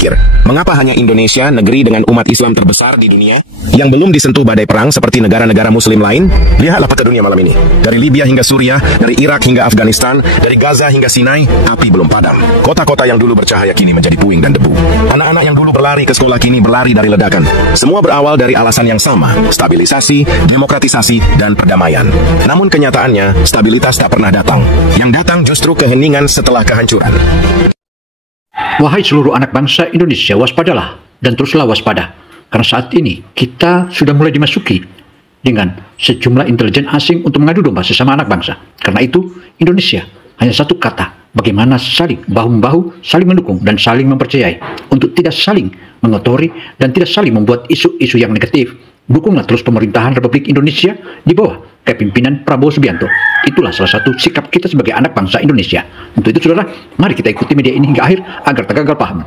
berpikir, mengapa hanya Indonesia, negeri dengan umat Islam terbesar di dunia, yang belum disentuh badai perang seperti negara-negara muslim lain? Lihatlah peta dunia malam ini. Dari Libya hingga Suriah, dari Irak hingga Afghanistan, dari Gaza hingga Sinai, api belum padam. Kota-kota yang dulu bercahaya kini menjadi puing dan debu. Anak-anak yang dulu berlari ke sekolah kini berlari dari ledakan. Semua berawal dari alasan yang sama, stabilisasi, demokratisasi, dan perdamaian. Namun kenyataannya, stabilitas tak pernah datang. Yang datang justru keheningan setelah kehancuran. Wahai seluruh anak bangsa Indonesia, waspadalah dan teruslah waspada. Karena saat ini kita sudah mulai dimasuki dengan sejumlah intelijen asing untuk mengadu domba sesama anak bangsa. Karena itu, Indonesia hanya satu kata, bagaimana saling bahu-membahu, saling mendukung dan saling mempercayai untuk tidak saling mengotori dan tidak saling membuat isu-isu yang negatif. Dukunglah terus pemerintahan Republik Indonesia di bawah kepemimpinan Prabowo Subianto. Itulah salah satu sikap kita sebagai anak bangsa Indonesia. Untuk itu, saudara, mari kita ikuti media ini hingga akhir agar tak gagal paham.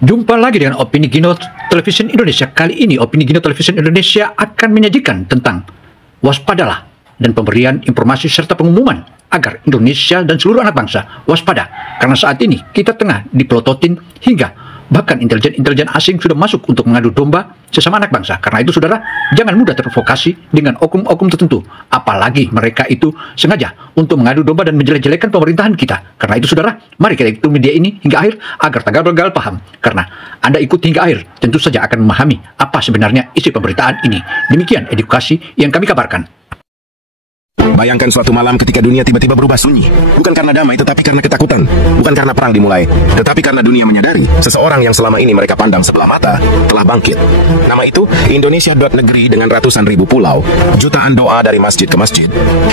Jumpa lagi dengan Opini Gino Television Indonesia. Kali ini Opini Gino Television Indonesia akan menyajikan tentang waspadalah dan pemberian informasi serta pengumuman agar Indonesia dan seluruh anak bangsa waspada. Karena saat ini kita tengah dipelototin hingga bahkan intelijen asing sudah masuk untuk mengadu domba sesama anak bangsa. Karena itu, saudara, jangan mudah terprovokasi dengan oknum-oknum tertentu. Apalagi mereka itu sengaja untuk mengadu domba dan menjelek-jelekan pemerintahan kita. Karena itu, saudara, mari kita ikuti media ini hingga akhir agar tak gagal paham. Karena Anda ikut hingga akhir, tentu saja akan memahami apa sebenarnya isi pemberitaan ini. Demikian edukasi yang kami kabarkan. Bayangkan suatu malam ketika dunia tiba-tiba berubah sunyi. Bukan karena damai, tetapi karena ketakutan. Bukan karena perang dimulai, tetapi karena dunia menyadari seseorang yang selama ini mereka pandang sebelah mata telah bangkit. Nama itu Indonesia.negeri dengan ratusan ribu pulau, jutaan doa dari masjid ke masjid,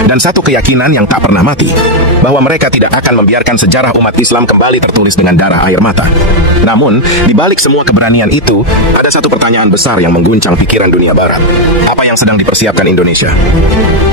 dan satu keyakinan yang tak pernah mati, bahwa mereka tidak akan membiarkan sejarah umat Islam kembali tertulis dengan darah air mata. Namun, di balik semua keberanian itu, ada satu pertanyaan besar yang mengguncang pikiran dunia barat. Apa yang sedang dipersiapkan Indonesia?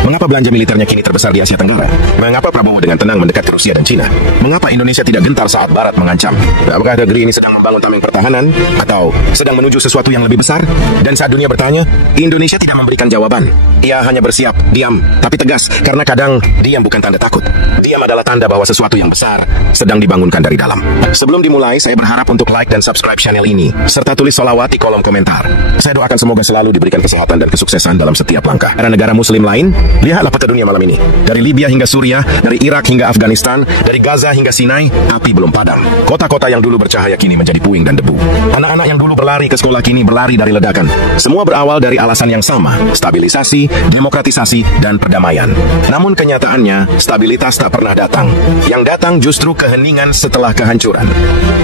Mengapa belanja militernya kini terbesar di Asia Tenggara? Mengapa Prabowo dengan tenang mendekat ke Rusia dan Cina? Mengapa Indonesia tidak gentar saat Barat mengancam? Apakah negeri ini sedang membangun tameng pertahanan? Atau sedang menuju sesuatu yang lebih besar? Dan saat dunia bertanya, Indonesia tidak memberikan jawaban. Ia hanya bersiap, diam, tapi tegas. Karena kadang, diam bukan tanda takut. Diam adalah tanda bahwa sesuatu yang besar sedang dibangunkan dari dalam. Sebelum dimulai, saya berharap untuk like dan subscribe channel ini, serta tulis sholawat di kolom komentar. Saya doakan semoga selalu diberikan kesehatan dan kesuksesan dalam setiap langkah. Negara muslim lain, lihatlah peta dunia malam ini. Dari Libya hingga Suriah, dari Irak hingga Afghanistan, dari Gaza hingga Sinai, api belum padam. Kota-kota yang dulu bercahaya kini menjadi puing dan debu. Anak-anak yang dulu berlari ke sekolah kini berlari dari ledakan. Semua berawal dari alasan yang sama, stabilisasi, demokratisasi, dan perdamaian. Namun kenyataannya, stabilitas tak pernah datang. Yang datang justru keheningan setelah kehancuran.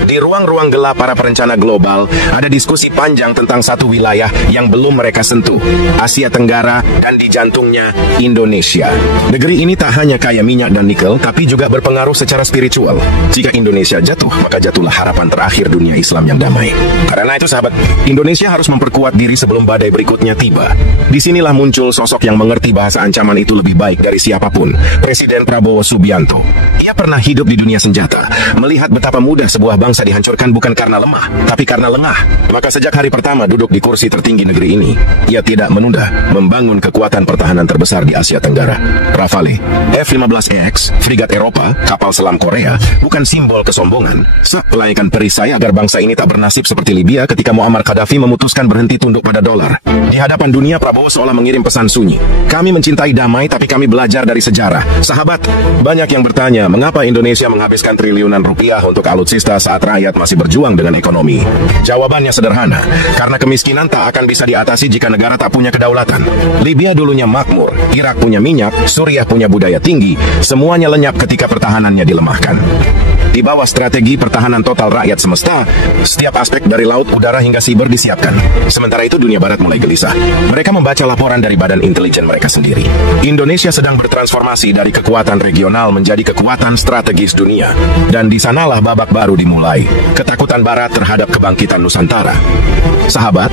Di ruang-ruang gelap para perencana global, ada diskusi panjang tentang satu wilayah yang belum mereka sentuh, Asia Tenggara, dan di jantungnya Indonesia. Negeri ini tak hanya kaya minyak dan nikel, tapi juga berpengaruh secara spiritual. Jika Indonesia jatuh, maka jatuhlah harapan terakhir dunia Islam yang damai. Karena itu, sahabat, Indonesia harus memperkuat diri sebelum badai berikutnya tiba. Disinilah muncul sosok yang mengerti bahasa ancaman itu lebih baik dari siapapun, Presiden Prabowo Subianto. Ia pernah hidup di dunia senjata, melihat betapa mudah sebuah bangsa dihancurkan bukan karena lemah, tapi karena lengah. Maka sejak hari pertama duduk di kursi tertinggi negeri ini, ia tidak menunda membangun kekuatan pertahanan terbesar di Asia Tenggara. Rafale, F-15EX, frigat Eropa, kapal selam Korea, bukan simbol kesombongan, melainkan perisai agar bangsa ini tak bernasib seperti Libya ketika Muammar Gaddafi memutuskan berhenti tunduk pada dolar. Di hadapan dunia, Prabowo seolah mengirim pesan sunyi. Kami mencintai damai, tapi kami belajar dari sejarah. Sahabat, banyak yang bertanya, mengapa Indonesia menghabiskan triliunan rupiah untuk alutsista saat rakyat masih berjuang dengan ekonomi? Jawabannya sederhana, karena kemiskinan tak akan bisa diatasi jika negara tak punya kedaulatan. Libya dulunya makmur, Irak punya minyak, Suriah punya budaya tinggi, semuanya lenyap ketika pertahanannya dilemahkan. Di bawah strategi pertahanan total rakyat semesta, setiap aspek dari laut, udara hingga siber disiapkan. Sementara itu dunia barat mulai gelisah. Mereka membaca laporan dari badan intelijen mereka sendiri. Indonesia sedang bertransformasi dari kekuatan regional menjadi kekuatan strategis dunia. Dan di sanalah babak baru dimulai. Ketakutan barat terhadap kebangkitan Nusantara. Sahabat,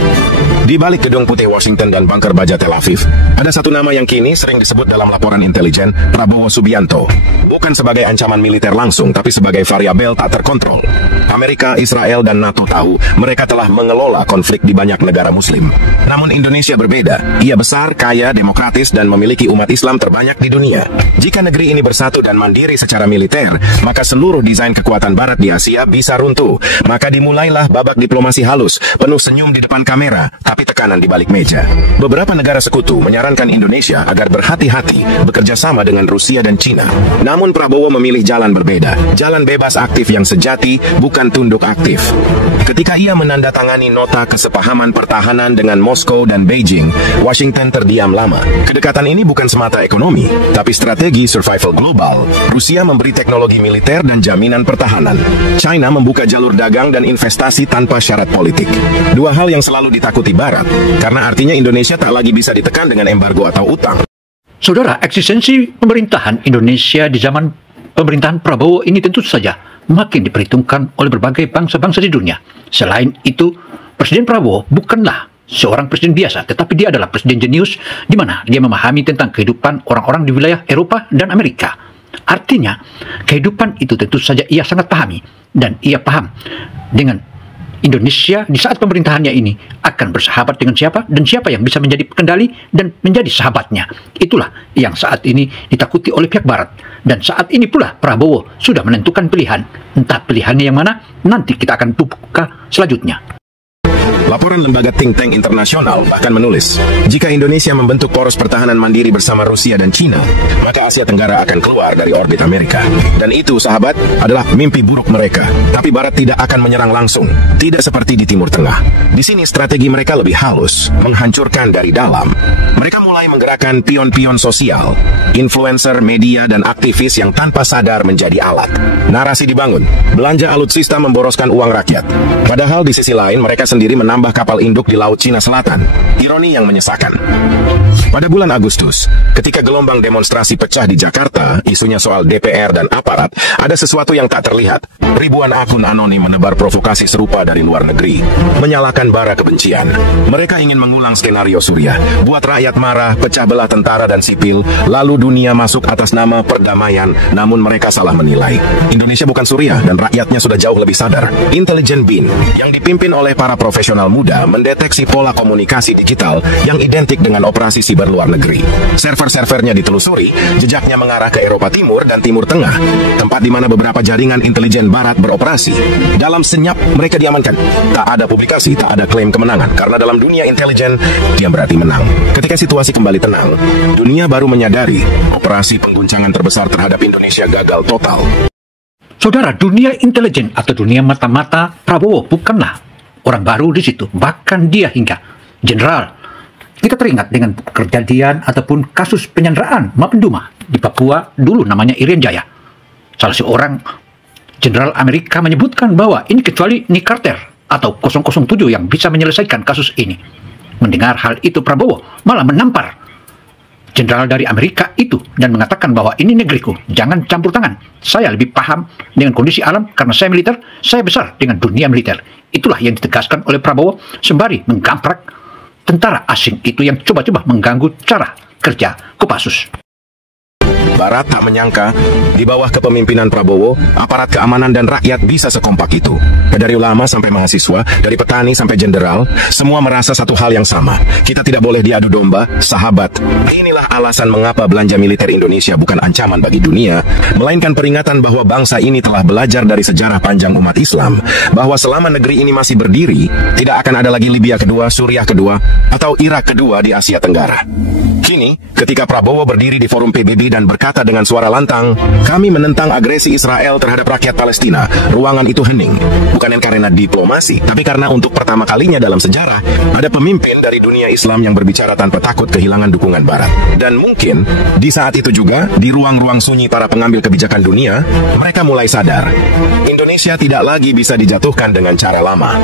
di balik gedung putih Washington dan bunker baja Tel Aviv, ada satu nama yang kini sering disebut dalam laporan intelijen, Prabowo Subianto. Bukan sebagai ancaman militer langsung, tapi sebagai variabel tak terkontrol. Amerika, Israel, dan NATO tahu mereka telah mengelola konflik di banyak negara muslim. Namun Indonesia berbeda. Ia besar, kaya, demokratis, dan memiliki umat Islam terbanyak di dunia. Jika negeri ini bersatu dan mandiri secara militer, maka seluruh desain kekuatan barat di Asia bisa runtuh. Maka dimulailah babak diplomasi halus, penuh senyum di depan kamera, tapi tekanan di balik meja. Beberapa negara sekutu menyarankan Indonesia agar berhati-hati bekerja sama dengan Rusia dan Cina. Namun Prabowo memilih jalan berbeda, jalan bebas aktif yang sejati, bukan tunduk aktif. Ketika ia menandatangani nota kesepahaman pertahanan dengan Moskow dan Beijing, Washington terdiam lama. Kedekatan ini bukan semata ekonomi, tapi strategi survival global. Rusia memberi teknologi militer dan jaminan pertahanan. China membuka jalur dagang dan investasi tanpa syarat politik. Dua hal yang selalu ditakuti Barat, karena artinya Indonesia tak lagi bisa ditekan dengan embargo atau utang. Saudara, eksistensi pemerintahan Indonesia di zaman pemerintahan Prabowo ini tentu saja makin diperhitungkan oleh berbagai bangsa-bangsa di dunia. Selain itu, Presiden Prabowo bukanlah seorang presiden biasa, tetapi dia adalah presiden jenius di mana dia memahami tentang kehidupan orang-orang di wilayah Eropa dan Amerika. Artinya, kehidupan itu tentu saja ia sangat pahami, dan ia paham dengan Indonesia di saat pemerintahannya ini akan bersahabat dengan siapa dan siapa yang bisa menjadi kendali dan menjadi sahabatnya. Itulah yang saat ini ditakuti oleh pihak Barat. Dan saat ini pula Prabowo sudah menentukan pilihan. Entah pilihannya yang mana, nanti kita akan buka selanjutnya. Laporan lembaga think tank internasional bahkan menulis, jika Indonesia membentuk poros pertahanan mandiri bersama Rusia dan Cina, maka Asia Tenggara akan keluar dari orbit Amerika. Dan itu, sahabat, adalah mimpi buruk mereka. Tapi Barat tidak akan menyerang langsung, tidak seperti di Timur Tengah. Di sini strategi mereka lebih halus, menghancurkan dari dalam. Mereka mulai menggerakkan pion-pion sosial, influencer, media, dan aktivis yang tanpa sadar menjadi alat. Narasi dibangun, belanja alutsista memboroskan uang rakyat. Padahal di sisi lain mereka sendiri menambah kapal induk di Laut Cina Selatan. Ironi yang menyesakan. Pada bulan Agustus, ketika gelombang demonstrasi pecah di Jakarta, isunya soal DPR dan aparat, ada sesuatu yang tak terlihat. Ribuan akun anonim menebar provokasi serupa dari luar negeri, menyalakan bara kebencian. Mereka ingin mengulang skenario Suriah, buat rakyat marah, pecah belah tentara dan sipil, lalu dunia masuk atas nama perdamaian, namun mereka salah menilai. Indonesia bukan Suriah dan rakyatnya sudah jauh lebih sadar. Intelijen BIN, yang dipimpin oleh para profesional muda, mendeteksi pola komunikasi digital yang identik dengan operasi siber luar negeri. Server-servernya ditelusuri, jejaknya mengarah ke Eropa Timur dan Timur Tengah, tempat di mana beberapa jaringan intelijen Barat beroperasi. Dalam senyap, mereka diamankan. Tak ada publikasi, tak ada klaim kemenangan, karena dalam dunia intelijen, dia berarti menang. Ketika situasi kembali tenang, dunia baru menyadari operasi pengguncangan terbesar terhadap Indonesia gagal total. Saudara, dunia intelijen atau dunia mata-mata Prabowo bukanlah orang baru di situ. Bahkan dia hingga jenderal. Kita teringat dengan kejadian ataupun kasus penyanderaan Mapenduma di Papua, dulu namanya Irian Jaya. Salah seorang jenderal Amerika menyebutkan bahwa ini kecuali Nick Carter atau 007 yang bisa menyelesaikan kasus ini. Mendengar hal itu, Prabowo malah menampar jenderal dari Amerika itu dan mengatakan bahwa ini negeriku, jangan campur tangan. Saya lebih paham dengan kondisi alam karena saya militer, saya besar dengan dunia militer. Itulah yang ditegaskan oleh Prabowo sembari menggamprak tentara asing itu yang coba-coba mengganggu cara kerja Kopassus. Barat tak menyangka, di bawah kepemimpinan Prabowo, aparat keamanan dan rakyat bisa sekompak itu. Dari ulama sampai mahasiswa, dari petani sampai jenderal, semua merasa satu hal yang sama. Kita tidak boleh diadu domba, sahabat. Inilah alasan mengapa belanja militer Indonesia bukan ancaman bagi dunia, melainkan peringatan bahwa bangsa ini telah belajar dari sejarah panjang umat Islam, bahwa selama negeri ini masih berdiri, tidak akan ada lagi Libya kedua, Suriah kedua, atau Irak kedua di Asia Tenggara. Kini, ketika Prabowo berdiri di forum PBB dan berkata berkata dengan suara lantang, "Kami menentang agresi Israel terhadap rakyat Palestina." Ruangan itu hening, bukan karena diplomasi, tapi karena untuk pertama kalinya dalam sejarah, ada pemimpin dari dunia Islam yang berbicara tanpa takut kehilangan dukungan Barat. Dan mungkin, di saat itu juga, di ruang-ruang sunyi para pengambil kebijakan dunia, mereka mulai sadar, Indonesia tidak lagi bisa dijatuhkan dengan cara lama.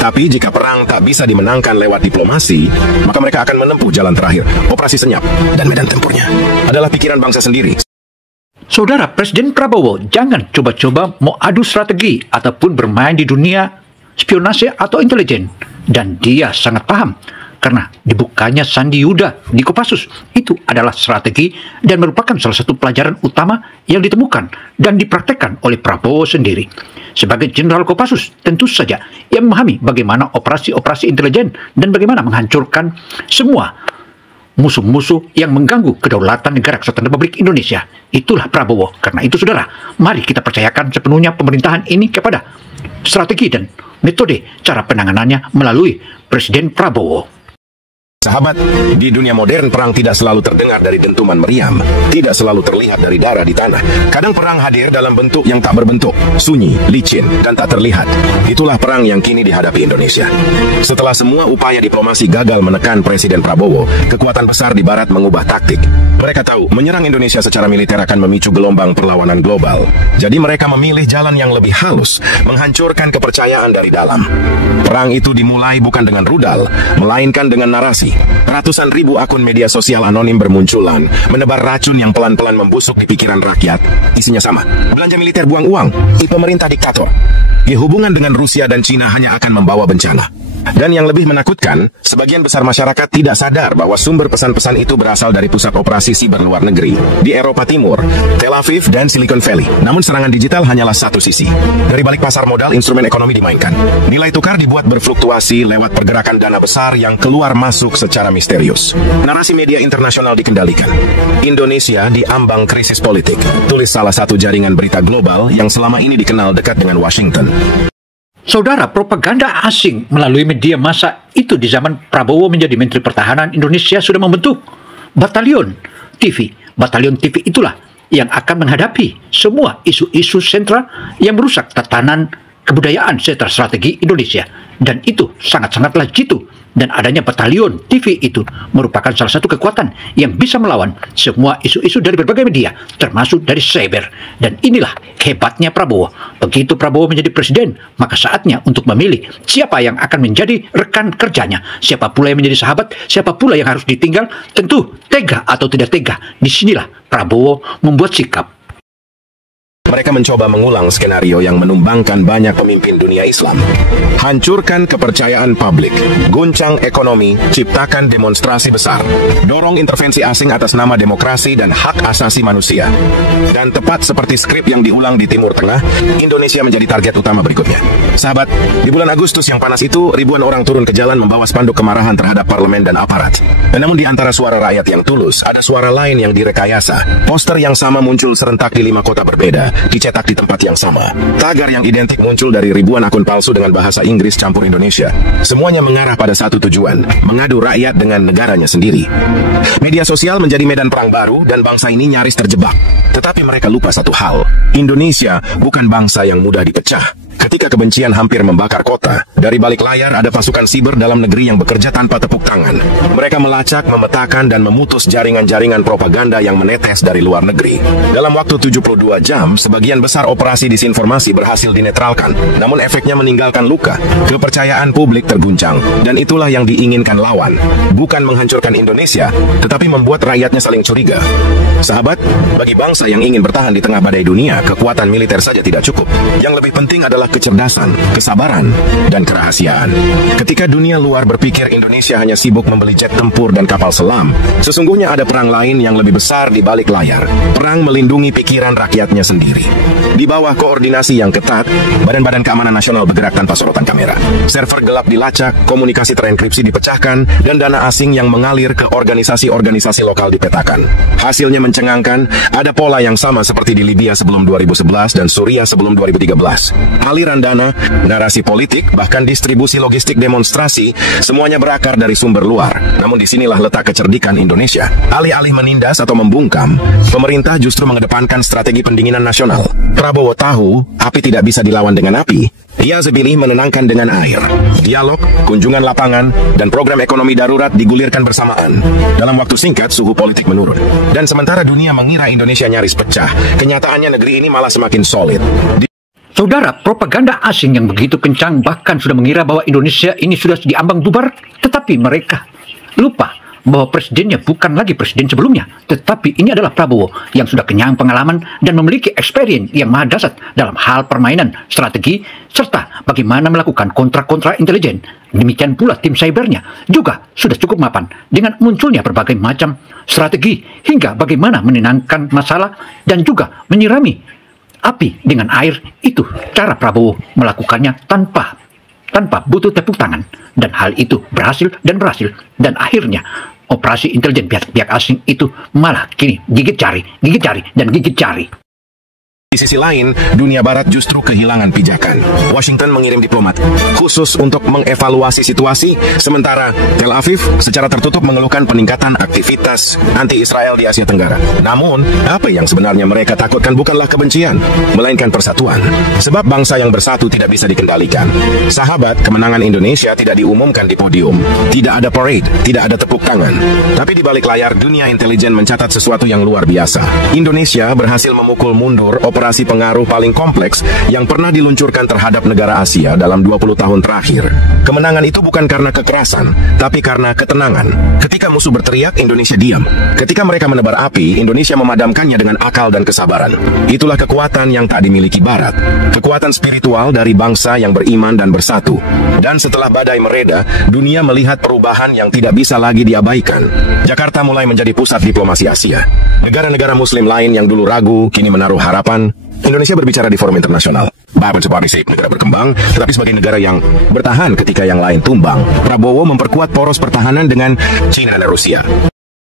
Tapi jika perang tak bisa dimenangkan lewat diplomasi, maka mereka akan menempuh jalan terakhir, operasi senyap, dan medan tempurnya adalah pikiran bangsa sendiri. Saudara Presiden Prabowo jangan coba-coba mau adu strategi ataupun bermain di dunia spionase atau intelijen. Dan dia sangat paham karena dibukanya Sandi Yuda di Kopassus itu adalah strategi dan merupakan salah satu pelajaran utama yang ditemukan dan dipraktekkan oleh Prabowo sendiri. Sebagai Jenderal Kopassus, tentu saja ia memahami bagaimana operasi-operasi intelijen dan bagaimana menghancurkan semua musuh-musuh yang mengganggu kedaulatan negara kesatuan Republik Indonesia. Itulah Prabowo. Karena itu, saudara, mari kita percayakan sepenuhnya pemerintahan ini kepada strategi dan metode cara penanganannya melalui Presiden Prabowo. Sahabat, di dunia modern perang tidak selalu terdengar dari dentuman meriam, tidak selalu terlihat dari darah di tanah. Kadang perang hadir dalam bentuk yang tak berbentuk, sunyi, licin, dan tak terlihat. Itulah perang yang kini dihadapi Indonesia. Setelah semua upaya diplomasi gagal menekan Presiden Prabowo, kekuatan besar di Barat mengubah taktik. Mereka tahu menyerang Indonesia secara militer akan memicu gelombang perlawanan global. Jadi mereka memilih jalan yang lebih halus, menghancurkan kepercayaan dari dalam. Perang itu dimulai bukan dengan rudal, melainkan dengan narasi. Ratusan ribu akun media sosial anonim bermunculan, menebar racun yang pelan-pelan membusuk di pikiran rakyat. Isinya sama, belanja militer buang uang, pemerintah diktator. Hubungan dengan Rusia dan Cina hanya akan membawa bencana. Dan yang lebih menakutkan, sebagian besar masyarakat tidak sadar bahwa sumber pesan-pesan itu berasal dari pusat operasi siber luar negeri di Eropa Timur, Tel Aviv, dan Silicon Valley. Namun serangan digital hanyalah satu sisi. Dari balik pasar modal, instrumen ekonomi dimainkan. Nilai tukar dibuat berfluktuasi lewat pergerakan dana besar yang keluar masuk secara misterius. Narasi media internasional dikendalikan. Indonesia diambang krisis politik, tulis salah satu jaringan berita global yang selama ini dikenal dekat dengan Washington. Saudara, propaganda asing melalui media massa itu di zaman Prabowo menjadi Menteri Pertahanan Indonesia sudah membentuk batalion TV. Batalion TV itulah yang akan menghadapi semua isu-isu sentral yang merusak tatanan kebudayaan serta strategi Indonesia. Dan itu sangat-sangatlah jitu. Dan adanya batalion TV itu merupakan salah satu kekuatan yang bisa melawan semua isu-isu dari berbagai media, termasuk dari cyber. Dan inilah hebatnya Prabowo. Begitu Prabowo menjadi presiden, maka saatnya untuk memilih siapa yang akan menjadi rekan kerjanya, siapa pula yang menjadi sahabat, siapa pula yang harus ditinggal. Tentu tega atau tidak tega, disinilah Prabowo membuat sikap. Mereka mencoba mengulang skenario yang menumbangkan banyak pemimpin dunia Islam. Hancurkan kepercayaan publik, guncang ekonomi, ciptakan demonstrasi besar, dorong intervensi asing atas nama demokrasi dan hak asasi manusia. Dan tepat seperti skrip yang diulang di Timur Tengah, Indonesia menjadi target utama berikutnya. Sahabat, di bulan Agustus yang panas itu, ribuan orang turun ke jalan membawa spanduk kemarahan terhadap parlemen dan aparat. Namun di antara suara rakyat yang tulus, ada suara lain yang direkayasa. Poster yang sama muncul serentak di 5 kota berbeda, dicetak di tempat yang sama. Tagar yang identik muncul dari ribuan akun palsu dengan bahasa Inggris campur Indonesia. Semuanya mengarah pada satu tujuan, mengadu rakyat dengan negaranya sendiri. Media sosial menjadi medan perang baru dan bangsa ini nyaris terjebak. Tetapi mereka lupa satu hal, Indonesia bukan bangsa yang mudah dipecah. Ketika kebencian hampir membakar kota, dari balik layar ada pasukan siber dalam negeri yang bekerja tanpa tepuk tangan. Mereka melacak, memetakan, dan memutus jaringan-jaringan propaganda yang menetes dari luar negeri. Dalam waktu 72 jam, sebagian besar operasi disinformasi berhasil dinetralkan. Namun efeknya meninggalkan luka. Kepercayaan publik terguncang. Dan itulah yang diinginkan lawan. Bukan menghancurkan Indonesia, tetapi membuat rakyatnya saling curiga. Sahabat, bagi bangsa yang ingin bertahan di tengah badai dunia, kekuatan militer saja tidak cukup. Yang lebih penting adalah kecerdasan, kesabaran, dan kerahasiaan. Ketika dunia luar berpikir Indonesia hanya sibuk membeli jet tempur dan kapal selam, sesungguhnya ada perang lain yang lebih besar di balik layar. Perang melindungi pikiran rakyatnya sendiri. Di bawah koordinasi yang ketat, Badan-Badan Keamanan Nasional bergerak tanpa sorotan kamera. Server gelap dilacak, komunikasi terenkripsi dipecahkan, dan dana asing yang mengalir ke organisasi-organisasi lokal dipetakan. Hasilnya mencengangkan, ada pola yang sama seperti di Libya sebelum 2011 dan Suriah sebelum 2013. aliran dana, narasi politik, bahkan distribusi logistik demonstrasi, semuanya berakar dari sumber luar. Namun disinilah letak kecerdikan Indonesia. Alih-alih menindas atau membungkam, pemerintah justru mengedepankan strategi pendinginan nasional. Prabowo tahu, api tidak bisa dilawan dengan api. Ia sebilih menenangkan dengan air. Dialog, kunjungan lapangan, dan program ekonomi darurat digulirkan bersamaan. Dalam waktu singkat, suhu politik menurun. Dan sementara dunia mengira Indonesia nyaris pecah, kenyataannya negeri ini malah semakin solid. Saudara, propaganda asing yang begitu kencang bahkan sudah mengira bahwa Indonesia ini sudah diambang bubar, tetapi mereka lupa bahwa presidennya bukan lagi presiden sebelumnya, tetapi ini adalah Prabowo yang sudah kenyang pengalaman dan memiliki experience yang maha dahsyat dalam hal permainan, strategi, serta bagaimana melakukan kontra-kontra intelijen. Demikian pula tim cybernya juga sudah cukup mapan dengan munculnya berbagai macam strategi hingga bagaimana menenangkan masalah dan juga menyirami api dengan air. Itu cara Prabowo melakukannya tanpa butuh tepuk tangan, dan hal itu berhasil, dan akhirnya operasi intelijen pihak asing itu malah kini gigit jari. Di sisi lain, dunia barat justru kehilangan pijakan. Washington mengirim diplomat khusus untuk mengevaluasi situasi, sementara Tel Aviv secara tertutup mengeluhkan peningkatan aktivitas anti-Israel di Asia Tenggara. Namun, apa yang sebenarnya mereka takutkan bukanlah kebencian, melainkan persatuan. Sebab bangsa yang bersatu tidak bisa dikendalikan. Sahabat, kemenangan Indonesia tidak diumumkan di podium. Tidak ada parade, tidak ada tepuk tangan. Tapi di balik layar, dunia intelijen mencatat sesuatu yang luar biasa. Indonesia berhasil memukul mundur operasi pengaruh paling kompleks yang pernah diluncurkan terhadap negara Asia dalam 20 tahun terakhir. Kemenangan itu bukan karena kekerasan, tapi karena ketenangan. Ketika musuh berteriak, Indonesia diam. Ketika mereka menebar api, Indonesia memadamkannya dengan akal dan kesabaran. Itulah kekuatan yang tak dimiliki Barat. Kekuatan spiritual dari bangsa yang beriman dan bersatu. Dan setelah badai mereda, dunia melihat perubahan yang tidak bisa lagi diabaikan. Jakarta mulai menjadi pusat diplomasi Asia. Negara-negara Muslim lain yang dulu ragu, kini menaruh harapan. Indonesia berbicara di forum internasional. Bukan sebagai negara berkembang, tetapi sebagai negara yang bertahan ketika yang lain tumbang. Prabowo memperkuat poros pertahanan dengan China dan Rusia.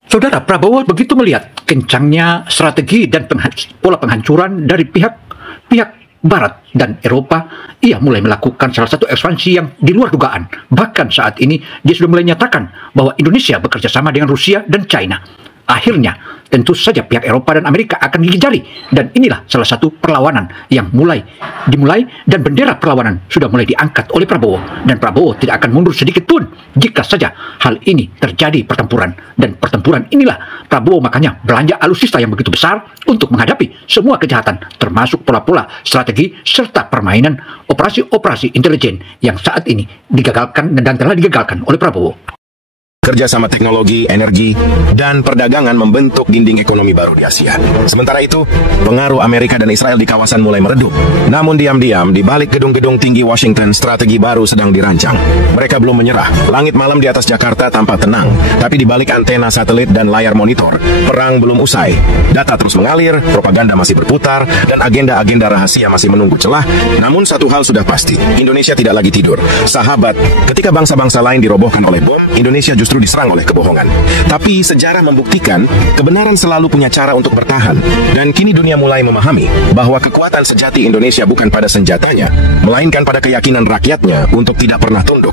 Saudara, Prabowo begitu melihat kencangnya strategi dan pola penghancuran dari pihak Barat dan Eropa, ia mulai melakukan salah satu ekspansi yang di luar dugaan. Bahkan saat ini, dia sudah mulai nyatakan bahwa Indonesia bekerja sama dengan Rusia dan China. Akhirnya, tentu saja pihak Eropa dan Amerika akan gigit jari. Dan inilah salah satu perlawanan yang dimulai dan bendera perlawanan sudah mulai diangkat oleh Prabowo. Dan Prabowo tidak akan mundur sedikit pun jika saja hal ini terjadi pertempuran. Dan pertempuran inilah Prabowo makanya belanja alutsista yang begitu besar untuk menghadapi semua kejahatan, termasuk pola-pola strategi serta permainan operasi-operasi intelijen yang saat ini digagalkan dan telah digagalkan oleh Prabowo. Kerjasama teknologi, energi, dan perdagangan membentuk dinding ekonomi baru di Asia. Sementara itu, pengaruh Amerika dan Israel di kawasan mulai meredup. Namun diam-diam, di balik gedung-gedung tinggi Washington, strategi baru sedang dirancang. Mereka belum menyerah. Langit malam di atas Jakarta tampak tenang. Tapi di balik antena satelit dan layar monitor, perang belum usai. Data terus mengalir, propaganda masih berputar, dan agenda-agenda rahasia masih menunggu celah. Namun satu hal sudah pasti, Indonesia tidak lagi tidur. Sahabat, ketika bangsa-bangsa lain dirobohkan oleh bom, Indonesia justru diserang oleh kebohongan. Tapi sejarah membuktikan kebenaran selalu punya cara untuk bertahan. Dan kini dunia mulai memahami bahwa kekuatan sejati Indonesia bukan pada senjatanya, melainkan pada keyakinan rakyatnya untuk tidak pernah tunduk.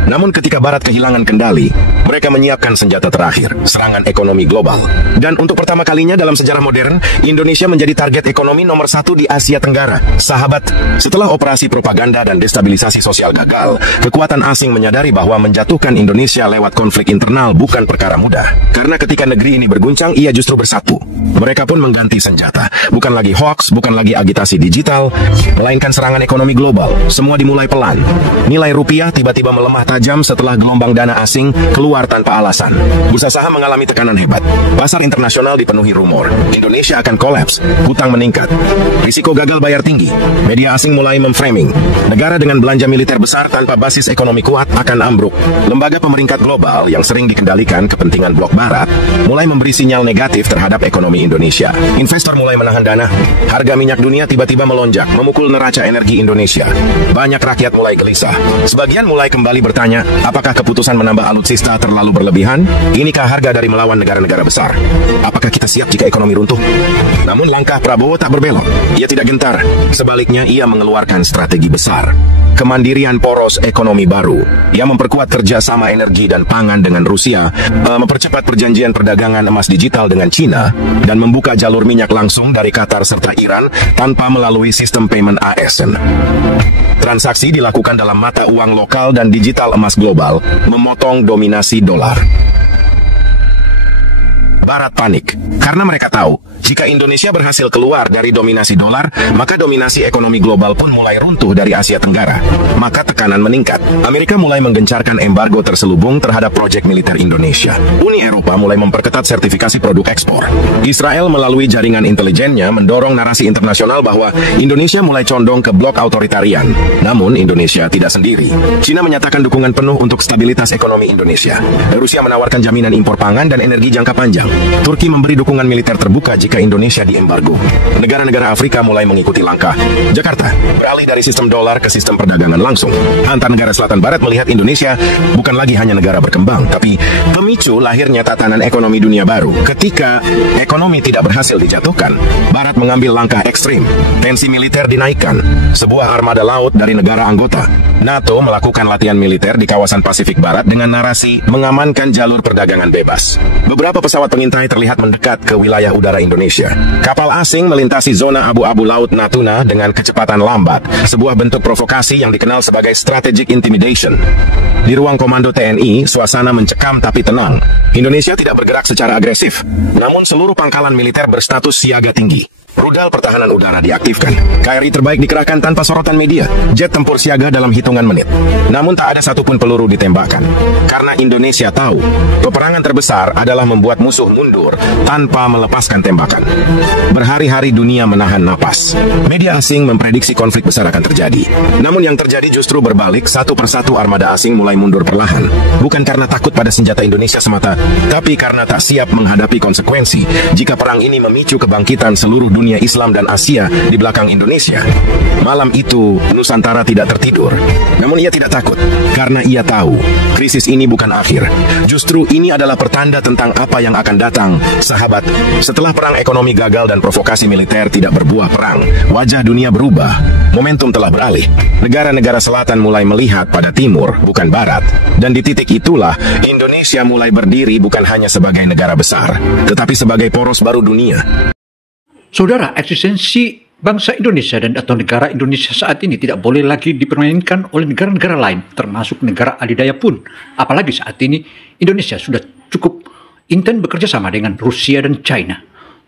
Namun ketika Barat kehilangan kendali, mereka menyiapkan senjata terakhir, serangan ekonomi global. Dan untuk pertama kalinya dalam sejarah modern, Indonesia menjadi target ekonomi nomor 1 di Asia Tenggara. Sahabat, setelah operasi propaganda dan destabilisasi sosial gagal, kekuatan asing menyadari bahwa menjatuhkan Indonesia lewat konflik internal bukan perkara mudah. Karena ketika negeri ini berguncang, ia justru bersatu. Mereka pun mengganti senjata. Bukan lagi hoax, bukan lagi agitasi digital, melainkan serangan ekonomi global. Semua dimulai pelan. Nilai rupiah tiba-tiba melemah tajam setelah gelombang dana asing keluar tanpa alasan. Bursa saham mengalami tekanan hebat. Pasar internasional dipenuhi rumor. Indonesia akan kolaps, hutang meningkat, risiko gagal bayar tinggi. Media asing mulai memframing negara dengan belanja militer besar tanpa basis ekonomi kuat akan ambruk. Lembaga pemeringkat global yang sering dikendalikan kepentingan blok Barat mulai memberi sinyal negatif terhadap ekonomi Indonesia. Investor mulai menahan dana. Harga minyak dunia tiba-tiba melonjak, memukul neraca energi Indonesia. Banyak rakyat mulai gelisah. Sebagian mulai kembali bertanya bertanya, apakah keputusan menambah alutsista terlalu berlebihan? Inikah harga dari melawan negara-negara besar? Apakah kita siap jika ekonomi runtuh? Namun langkah Prabowo tak berbelok. Ia tidak gentar. Sebaliknya, ia mengeluarkan strategi besar. Kemandirian poros ekonomi baru. Ia memperkuat kerjasama energi dan pangan dengan Rusia, mempercepat perjanjian perdagangan emas digital dengan China, dan membuka jalur minyak langsung dari Qatar serta Iran tanpa melalui sistem payment ASN. Transaksi dilakukan dalam mata uang lokal dan digital emas global, memotong dominasi dolar. Barat panik, karena mereka tahu, jika Indonesia berhasil keluar dari dominasi dolar, maka dominasi ekonomi global pun mulai runtuh dari Asia Tenggara. Maka tekanan meningkat. Amerika mulai menggencarkan embargo terselubung terhadap proyek militer Indonesia. Uni Eropa mulai memperketat sertifikasi produk ekspor. Israel melalui jaringan intelijennya mendorong narasi internasional bahwa Indonesia mulai condong ke blok autoritarian. Namun Indonesia tidak sendiri. China menyatakan dukungan penuh untuk stabilitas ekonomi Indonesia. Rusia menawarkan jaminan impor pangan dan energi jangka panjang. Turki memberi dukungan militer terbuka jika Indonesia diembargo. Negara-negara Afrika mulai mengikuti langkah Jakarta, beralih dari sistem dolar ke sistem perdagangan langsung. Antar negara selatan barat melihat Indonesia bukan lagi hanya negara berkembang, tapi pemicu lahirnya tatanan ekonomi dunia baru. Ketika ekonomi tidak berhasil dijatuhkan, barat mengambil langkah ekstrim. Tensi militer dinaikkan. Sebuah armada laut dari negara anggota NATO melakukan latihan militer di kawasan Pasifik Barat dengan narasi mengamankan jalur perdagangan bebas. Beberapa pesawat pengintai terlihat mendekat ke wilayah udara Indonesia. Kapal asing melintasi zona abu-abu laut Natuna dengan kecepatan lambat, sebuah bentuk provokasi yang dikenal sebagai strategic intimidation. Di ruang komando TNI, suasana mencekam tapi tenang. Indonesia tidak bergerak secara agresif, namun seluruh pangkalan militer berstatus siaga tinggi. Rudal pertahanan udara diaktifkan. KRI terbaik dikerahkan tanpa sorotan media. Jet tempur siaga dalam hitungan menit. Namun tak ada satupun peluru ditembakkan. Karena Indonesia tahu, peperangan terbesar adalah membuat musuh mundur tanpa melepaskan tembakan. Berhari-hari dunia menahan napas. Media asing memprediksi konflik besar akan terjadi. Namun yang terjadi justru berbalik, satu persatu armada asing mulai mundur perlahan. Bukan karena takut pada senjata Indonesia semata, tapi karena tak siap menghadapi konsekuensi jika perang ini memicu kebangkitan seluruh dunia Islam dan Asia di belakang Indonesia. Malam itu, Nusantara tidak tertidur. Namun ia tidak takut, karena ia tahu, krisis ini bukan akhir. Justru ini adalah pertanda tentang apa yang akan datang. Sahabat, setelah perang ekonomi gagal dan provokasi militer tidak berbuah perang, wajah dunia berubah. Momentum telah beralih. Negara-negara selatan mulai melihat pada timur, bukan barat. Dan di titik itulah, Indonesia mulai berdiri bukan hanya sebagai negara besar, tetapi sebagai poros baru dunia. Saudara, eksistensi bangsa Indonesia dan atau negara Indonesia saat ini tidak boleh lagi dipermainkan oleh negara-negara lain, termasuk negara adidaya pun. Apalagi saat ini Indonesia sudah cukup intens bekerja sama dengan Rusia dan China.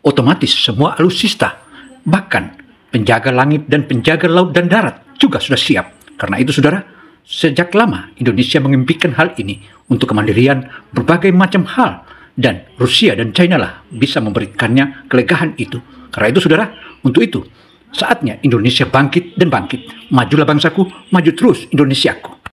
Otomatis semua alutsista, bahkan penjaga langit dan penjaga laut dan darat juga sudah siap. Karena itu saudara, sejak lama Indonesia mengimpikan hal ini untuk kemandirian berbagai macam hal. Dan Rusia dan China lah bisa memberikannya kelegahan itu. Karena itu saudara, untuk itu saatnya Indonesia bangkit dan bangkit. Majulah bangsaku, maju terus Indonesiaku.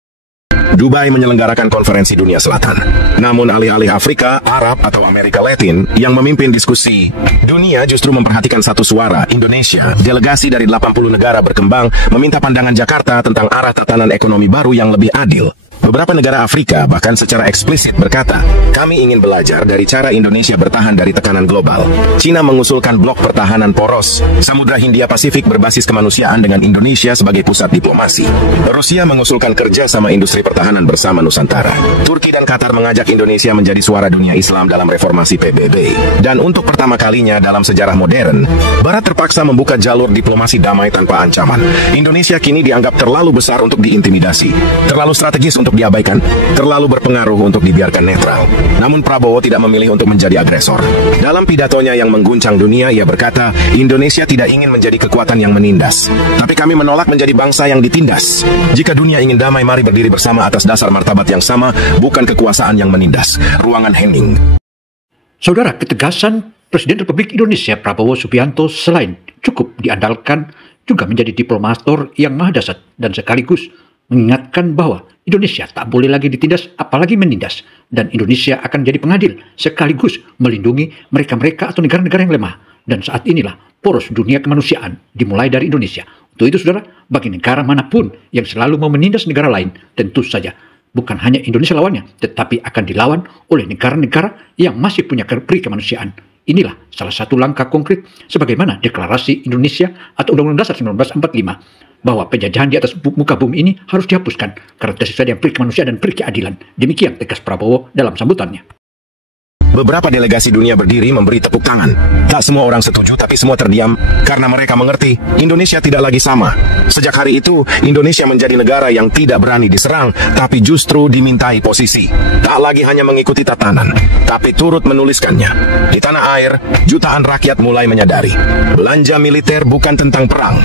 Dubai menyelenggarakan konferensi dunia selatan. Namun alih-alih Afrika, Arab, atau Amerika Latin yang memimpin diskusi, dunia justru memperhatikan satu suara, Indonesia. Delegasi dari 80 negara berkembang meminta pandangan Jakarta tentang arah tatanan ekonomi baru yang lebih adil. Beberapa negara Afrika bahkan secara eksplisit berkata, kami ingin belajar dari cara Indonesia bertahan dari tekanan global. China mengusulkan blok pertahanan poros, Samudra Hindia Pasifik berbasis kemanusiaan dengan Indonesia sebagai pusat diplomasi. Rusia mengusulkan kerja sama industri pertahanan bersama Nusantara. Turki dan Qatar mengajak Indonesia menjadi suara dunia Islam dalam reformasi PBB. Dan untuk pertama kalinya dalam sejarah modern, Barat terpaksa membuka jalur diplomasi damai tanpa ancaman. Indonesia kini dianggap terlalu besar untuk diintimidasi, terlalu strategis untuk diabaikan, terlalu berpengaruh untuk dibiarkan netral. Namun Prabowo tidak memilih untuk menjadi agresor. Dalam pidatonya yang mengguncang dunia, ia berkata, Indonesia tidak ingin menjadi kekuatan yang menindas, tapi kami menolak menjadi bangsa yang ditindas. Jika dunia ingin damai, mari berdiri bersama atas dasar martabat yang sama, bukan kekuasaan yang menindas. Ruangan Henning. Saudara, ketegasan Presiden Republik Indonesia Prabowo Subianto selain cukup diandalkan, juga menjadi diplomator yang maha dasar dan sekaligus mengingatkan bahwa Indonesia tak boleh lagi ditindas apalagi menindas, dan Indonesia akan jadi pengadil sekaligus melindungi mereka-mereka atau negara-negara yang lemah. Dan saat inilah poros dunia kemanusiaan dimulai dari Indonesia. Untuk itu saudara, bagi negara manapun yang selalu mau menindas negara lain, tentu saja bukan hanya Indonesia lawannya, tetapi akan dilawan oleh negara-negara yang masih punya peri kemanusiaan. Inilah salah satu langkah konkret sebagaimana Deklarasi Indonesia atau Undang-Undang Dasar 1945 bahwa penjajahan di atas muka bumi ini harus dihapuskan karena tersisa yang peri kemanusiaan dan peri keadilan. Demikian tegas Prabowo dalam sambutannya. Beberapa delegasi dunia berdiri memberi tepuk tangan. Tak semua orang setuju, tapi semua terdiam karena mereka mengerti Indonesia tidak lagi sama. Sejak hari itu, Indonesia menjadi negara yang tidak berani diserang, tapi justru dimintai posisi. Tak lagi hanya mengikuti tatanan, tapi turut menuliskannya. Di tanah air, jutaan rakyat mulai menyadari belanja militer bukan tentang perang,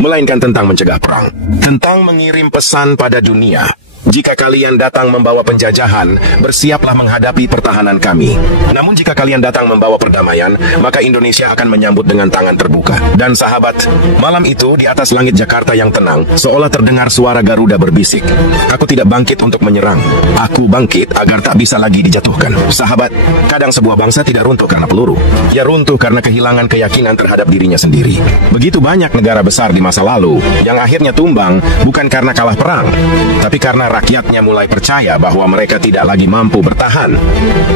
melainkan tentang mencegah perang, tentang mengirim pesan pada dunia. Jika kalian datang membawa penjajahan, bersiaplah menghadapi pertahanan kami. Namun jika kalian datang membawa perdamaian, maka Indonesia akan menyambut dengan tangan terbuka. Dan sahabat, malam itu di atas langit Jakarta yang tenang, seolah terdengar suara Garuda berbisik. Aku tidak bangkit untuk menyerang. Aku bangkit agar tak bisa lagi dijatuhkan. Sahabat, kadang sebuah bangsa tidak runtuh karena peluru. Ia runtuh karena kehilangan keyakinan terhadap dirinya sendiri. Begitu banyak negara besar di masa lalu yang akhirnya tumbang bukan karena kalah perang, tapi karena rakyatnya mulai percaya bahwa mereka tidak lagi mampu bertahan.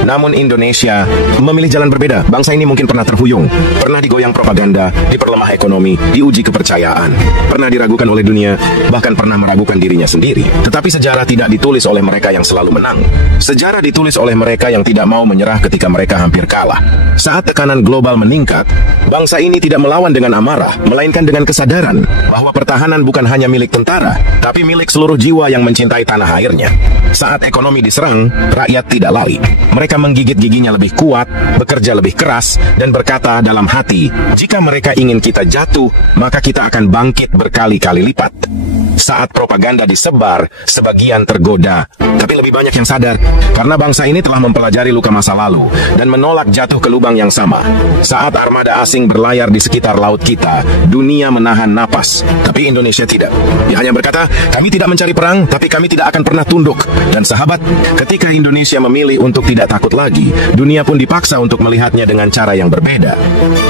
Namun Indonesia memilih jalan berbeda. Bangsa ini mungkin pernah terhuyung, pernah digoyang propaganda, diperlemah ekonomi, diuji kepercayaan, pernah diragukan oleh dunia, bahkan pernah meragukan dirinya sendiri. Tetapi sejarah tidak ditulis oleh mereka yang selalu menang. Sejarah ditulis oleh mereka yang tidak mau menyerah ketika mereka hampir kalah. Saat tekanan global meningkat, bangsa ini tidak melawan dengan amarah, melainkan dengan kesadaran bahwa pertahanan bukan hanya milik tentara, tapi milik seluruh jiwa yang mencintai tanah airnya. Saat ekonomi diserang, rakyat tidak lari. Mereka menggigit giginya lebih kuat, bekerja lebih keras, dan berkata dalam hati, jika mereka ingin kita jatuh, maka kita akan bangkit berkali-kali lipat. Saat propaganda disebar, sebagian tergoda, tapi lebih banyak yang sadar, karena bangsa ini telah mempelajari luka masa lalu, dan menolak jatuh ke lubang yang sama. Saat armada asing berlayar di sekitar laut kita, dunia menahan napas, tapi Indonesia tidak. Dia hanya berkata, kami tidak mencari perang, tapi kami tidak akan pernah tunduk. Dan sahabat, ketika Indonesia memilih untuk tidak takut lagi, dunia pun dipaksa untuk melihatnya dengan cara yang berbeda.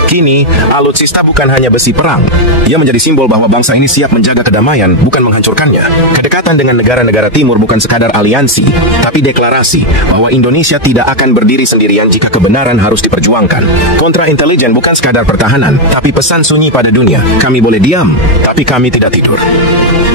Kini, alutsista bukan hanya besi perang. Ia menjadi simbol bahwa bangsa ini siap menjaga kedamaian, bukan menghancurkannya. Kedekatan dengan negara-negara timur bukan sekadar aliansi, tapi deklarasi bahwa Indonesia tidak akan berdiri sendirian jika kebenaran harus diperjuangkan. Kontra intelijen bukan sekadar pertahanan, tapi pesan sunyi pada dunia. Kami boleh diam, tapi kami tidak tidur.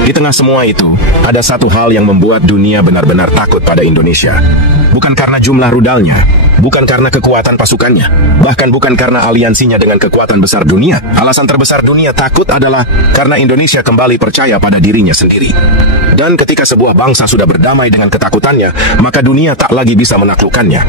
Di tengah semua itu, ada satu hal yang membuat dunia benar-benar takut pada Indonesia. Bukan karena jumlah rudalnya, bukan karena kekuatan pasukannya, bahkan bukan karena aliansinya dengan kekuatan besar dunia. Alasan terbesar dunia takut adalah karena Indonesia kembali percaya pada dirinya sendiri. Dan ketika sebuah bangsa sudah berdamai dengan ketakutannya, maka dunia tak lagi bisa menaklukkannya.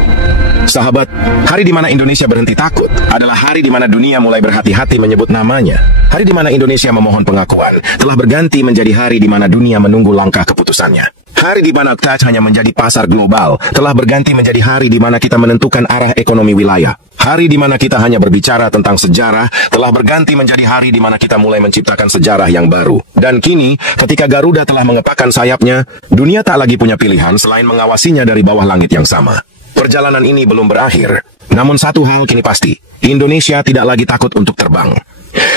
Sahabat, hari di mana Indonesia berhenti takut adalah hari di mana dunia mulai berhati-hati menyebut namanya. Hari di mana Indonesia memohon pengakuan telah berganti menjadi hari di mana dunia menunggu langkah keputusannya. Hari di mana TAJ hanya menjadi pasar global telah berganti menjadi hari di mana kita menentukan arah ekonomi wilayah. Hari di mana kita hanya berbicara tentang sejarah telah berganti menjadi hari di mana kita mulai menciptakan sejarah yang baru. Dan kini, ketika Garuda telah mengepakkan sayapnya, dunia tak lagi punya pilihan selain mengawasinya dari bawah langit yang sama. Perjalanan ini belum berakhir. Namun satu hal kini pasti, Indonesia tidak lagi takut untuk terbang.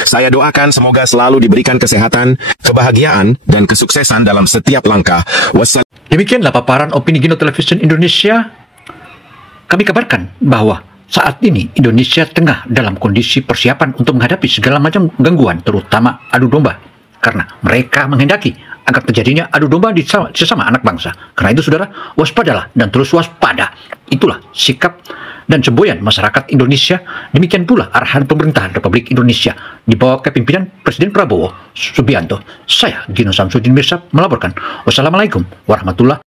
Saya doakan semoga selalu diberikan kesehatan, kebahagiaan, dan kesuksesan dalam setiap langkah. Demikianlah paparan opini Gino Television Indonesia. Kami kabarkan bahwa saat ini Indonesia tengah dalam kondisi persiapan untuk menghadapi segala macam gangguan, terutama adu domba. Karena mereka menghendaki agar terjadinya adu domba di sesama anak bangsa. Karena itu saudara, waspadalah dan terus waspada. Itulah sikap dan semboyan masyarakat Indonesia. Demikian pula arahan pemerintahan Republik Indonesia di bawah kepemimpinan Presiden Prabowo Subianto. Saya Gino Samsudin Mirsad melaporkan. Wassalamualaikum warahmatullahi wabarakatuh.